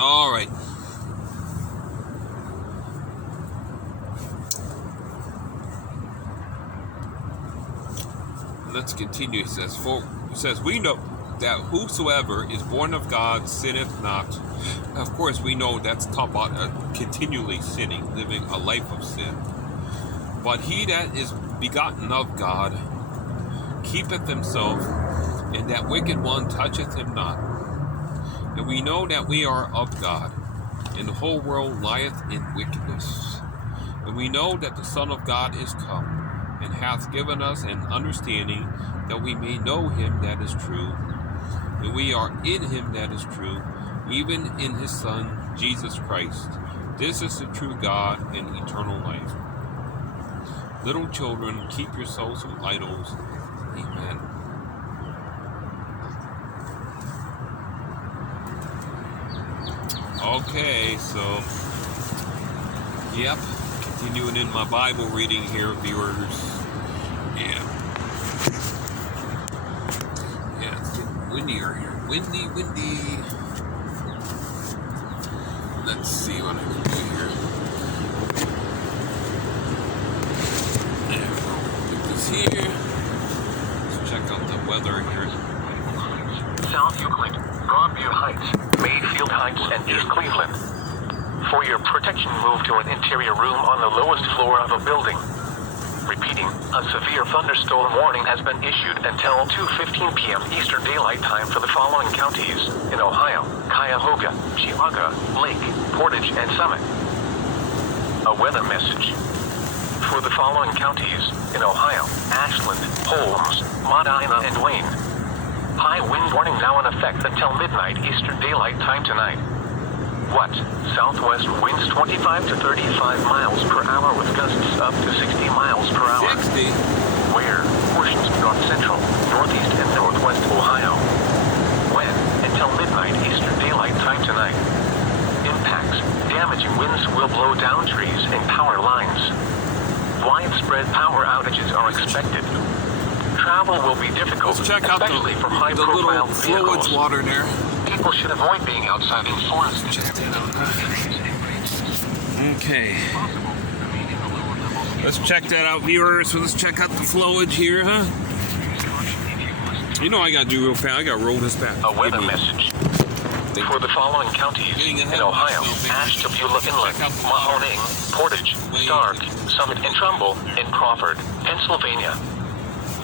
All right. Let's continue. It says, we know that whosoever is born of God sinneth not. Of course, we know that's talking about continually sinning, living a life of sin. But he that is begotten of God keepeth himself, and that wicked one toucheth him not. And we know that we are of God, and the whole world lieth in wickedness. And we know that the Son of God is come, and hath given us an understanding, that we may know him that is true. And we are in him that is true, even in his Son, Jesus Christ. This is the true God and eternal life. Little children, keep yourselves from idols. Amen. Okay, so, yep, continuing in my Bible reading here, viewers. Yeah, it's getting windier here. Windy. Let's see what I can do here. There we go. Put this here. Let's check out the weather here. South Euclid, Broadview Heights, Mayfield Heights, and East Cleveland. For your protection, move to an interior room on the lowest floor of a building. Repeating, a severe thunderstorm warning has been issued until 2:15 p.m. Eastern Daylight Time for the following counties in Ohio: Cuyahoga, Geauga, Lake, Portage, and Summit. A weather message. For the following counties in Ohio: Ashland, Holmes, Medina, and Wayne. High wind warning now in effect until midnight Eastern Daylight Time tonight. What? Southwest winds 25 to 35 miles per hour with gusts up to 60 miles per hour. 60? Where? Portions of north central, northeast, and northwest Ohio. When? Until midnight Eastern Daylight Time tonight. Impacts. Damaging winds will blow down trees and power lines. Widespread power outages are expected. Travel will be difficult, check out especially for high-profile little vehicles. fluids water there. People should avoid being outside in forests. Check that out. Okay. Let's check that out, viewers. So let's check out the flowage here, huh? You know I gotta do real fast. I gotta roll this back. A weather message. For the following counties in Ohio: Ashtabula Inlet, Mahoning, Portage, Stark, Summit, and Trumbull, and Crawford, Pennsylvania.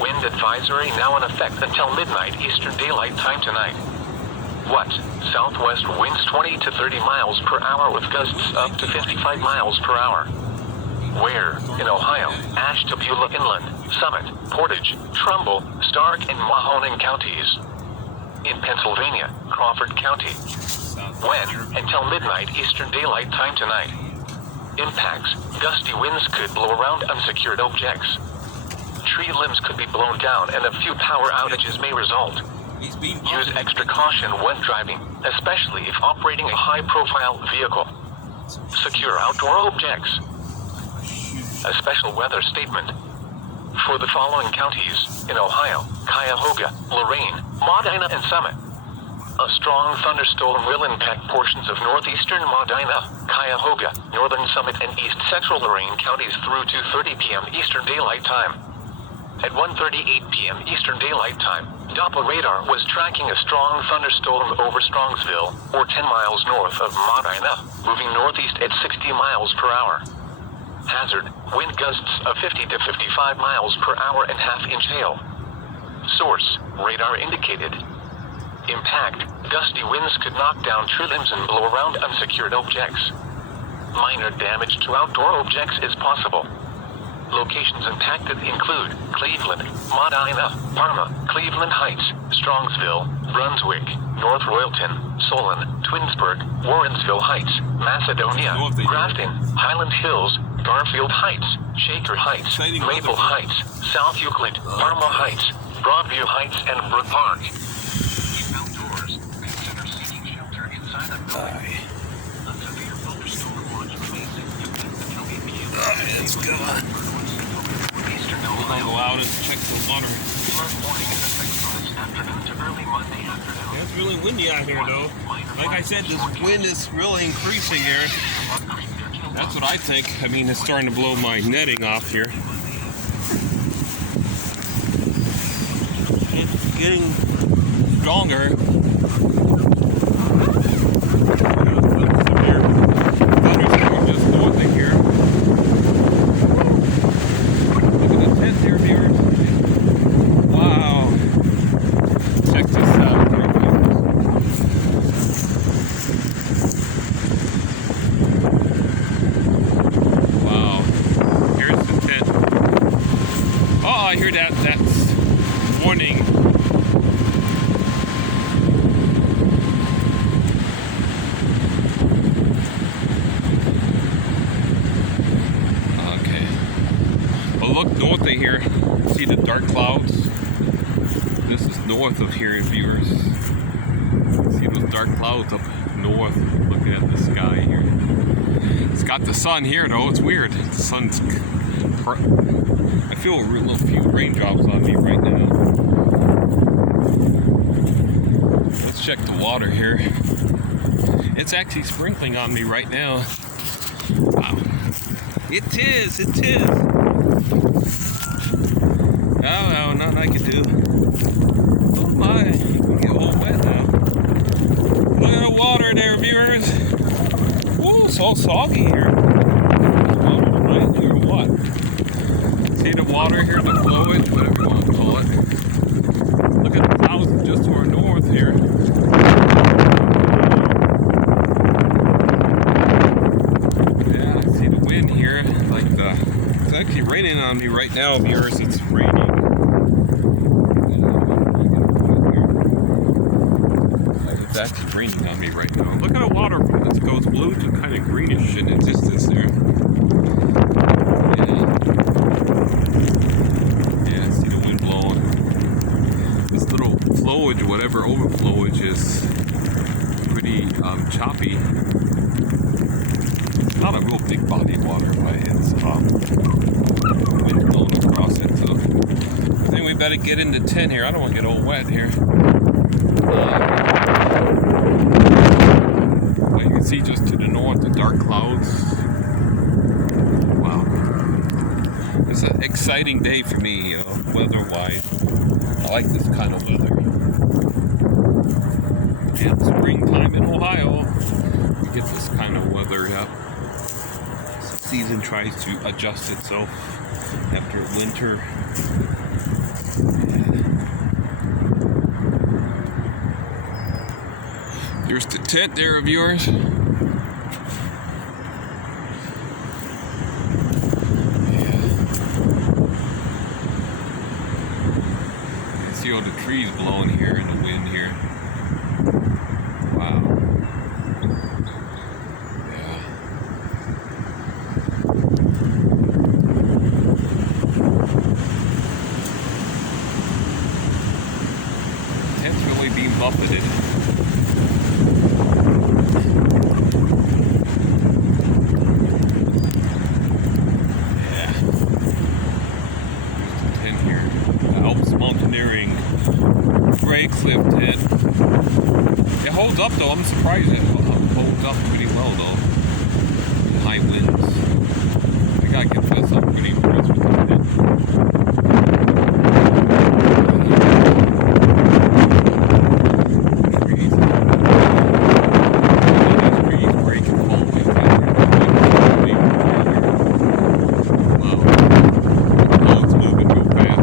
Wind advisory now in effect until midnight Eastern Daylight Time tonight. What? Southwest winds 20 to 30 miles per hour with gusts up to 55 miles per hour. Where? In Ohio: Ashtabula Inland, Summit, Portage, Trumbull, Stark, and Mahoning counties. In Pennsylvania: Crawford County. When? Until midnight Eastern Daylight Time tonight. Impacts: gusty winds could blow around unsecured objects. Tree limbs could be blown down and a few power outages may result. Use extra caution when driving, especially if operating a high-profile vehicle. Secure outdoor objects. A special weather statement. For the following counties in Ohio: Cuyahoga, Lorain, Medina, and Summit. A strong thunderstorm will impact portions of northeastern Medina, Cuyahoga, northern Summit, and east central Lorain counties through 2:30 p.m. Eastern Daylight Time. At 1:38 p.m. Eastern Daylight Time, Doppler radar was tracking a strong thunderstorm over Strongsville, or 10 miles north of Medina, moving northeast at 60 miles per hour. Hazard: wind gusts of 50 to 55 miles per hour and half-inch hail. Source: radar indicated. Impact: gusty winds could knock down tree limbs and blow around unsecured objects. Minor damage to outdoor objects is possible. Locations impacted include Cleveland, Medina, Parma, Cleveland Heights, Strongsville, Brunswick, North Royalton, Solon, Twinsburg, Warrensville Heights, Macedonia, Grafton, Highland Hills, Garfield Heights, Shaker Heights, Maple Heights, South Euclid, Parma Heights, Broadview Heights, and Brook Park. Keep outdoors and consider seeking shelter inside a building. A severe thunderstorm watch remains in effect until 8 p.m. It's good. Go out and check the water. Flood warning is effective from this afternoon to early Monday afternoon. It's really windy out here, though. Like I said, this wind is really increasing here. That's what I think. I mean, it's starting to blow my netting off here. It's getting stronger. Severe thunderstorm just north of here. Look at the tent there, viewers. Wow. Check this out here, wow. Here's the tent. Oh, I hear that. That's warning. Okay. Well, look north of here. See the dark clouds? This is north of here, viewers. See those dark clouds up north, looking at the sky here. It's got the sun here, though. It's weird. The sun's... I feel a little few raindrops on me right now. Let's check the water here. It's actually sprinkling on me right now. Wow. It is. Oh, no, nothing I can do. Oh my, you can get all wet now. Look at the water there, viewers. Ooh, it's all soggy here. Right here, what? See the water here, the fluid, whatever you want to call it. Look at the clouds just to our north here. Yeah, I see the wind here. It's actually raining on me right now, viewers. It's raining. It's actually raining on me right now. Look at the water from this goes blue to kind of greenish in the distance there. Yeah, I see the wind blowing. This little flowage, whatever overflowage is, pretty choppy. It's not a real big body of water, but it's wind blowing across it. So I think we better get in the tent here. I don't want to get all wet here. You can see just to the north the dark clouds. Wow. It's an exciting day for me, weather-wise. I like this kind of weather. And springtime in Ohio, you get this kind of weather. The season tries to adjust itself after winter. Here's the tent there, viewers. Yeah. You can see all the trees blowing here in the wind here. Wow. Yeah. The tent's really being buffeted. Gray cliff tent. It holds up though. I'm surprised it holds up pretty well though. High winds. I gotta get this up pretty impressed with the tent. Trees. All these trees break and fall. Wow. The clouds moving real fast.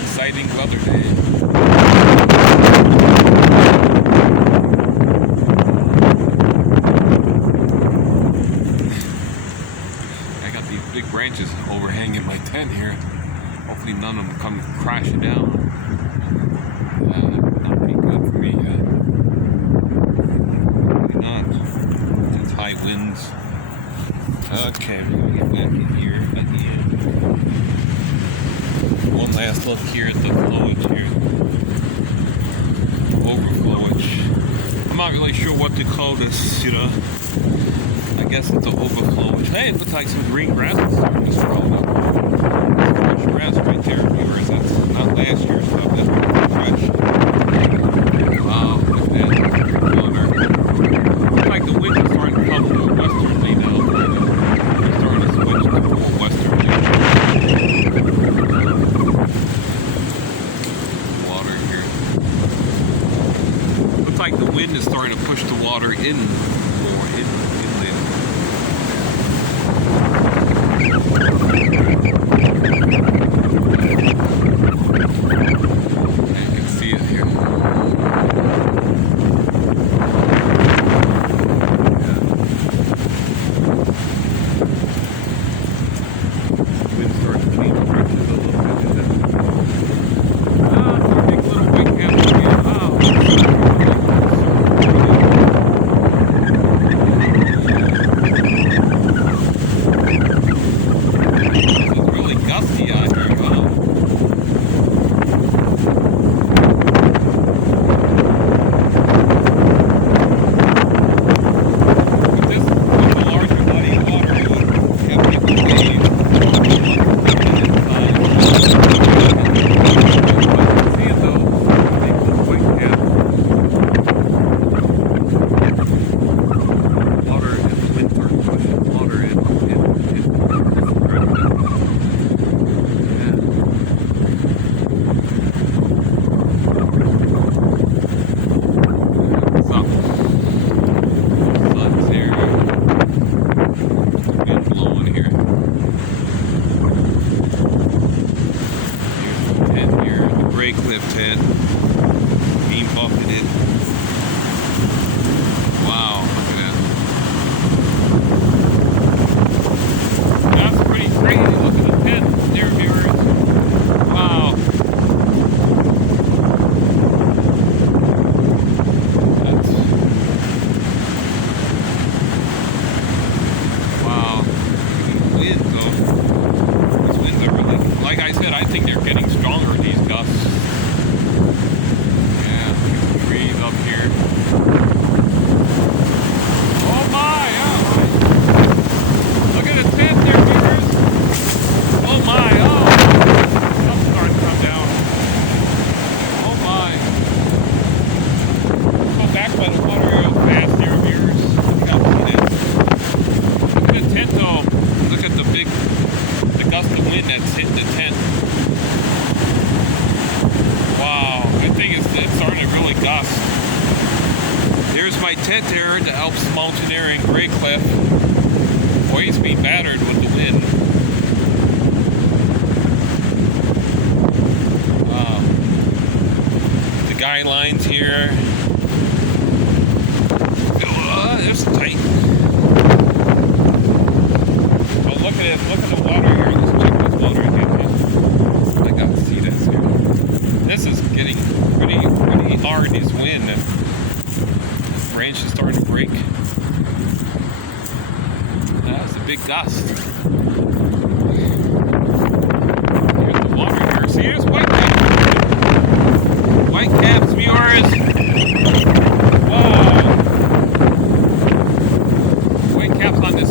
Exciting weather day. I got these big branches overhanging my tent here. Hopefully none of them come crashing down. Not be good for me. Maybe not. Okay, we're gonna get back in here again. One last look here at the flowage here. Overflowage. I'm not really sure what to call this, you know. I guess it's an overflowage. Hey, it looks like some green grass is starting to sprout up. Fresh grass right there, viewers. That's not last year's stuff. That's pretty fresh. Wow, look at that water. Looks like the wind is starting to come more westerly now. It's starting to switch to more westerly. Water here. Looks like the wind is starting to push the water in more inland. You can see it here. Wind starts to change directions a little bit. It's a big little white cap here. Wow. This is really gusty out here. Wow. If this was a larger body of water, it would have like a wave. See it though, big little white cap. Water and the wind starts pushing water in. What's up? Sun's here. Wind blowing here. Here's the tent here, the Gray Cliff tent. Being buffeted. Wow, look at that. That's pretty crazy. Look at the tent there, viewers. Wow. That's, wow. These winds though. These winds are really, like I said, I think they're getting stronger, these gusts. Yeah, the trees up here. Oh my, yeah. Look at the tent there, viewers. Oh my, oh. Stuff's starting to come down. Oh my. Go back by the water real fast here, viewers. Look how big it is. Look at the tent though. Look at the gust of wind that's hitting the tent. Wow, I think it's starting to really gust. Here's my tent there, the Alps Mountaineer in Gray Cliff. Boy, he's being battered with the wind. Wow. The guy lines here. It's tight. Oh, look at it. Look at the water here. Let's check this water again. I got to see this here. This is getting pretty hard, this wind. This branch is starting to break. That's a big gust. Here's the water here. See, here's white caps. White caps, viewers. Whoa. White caps on this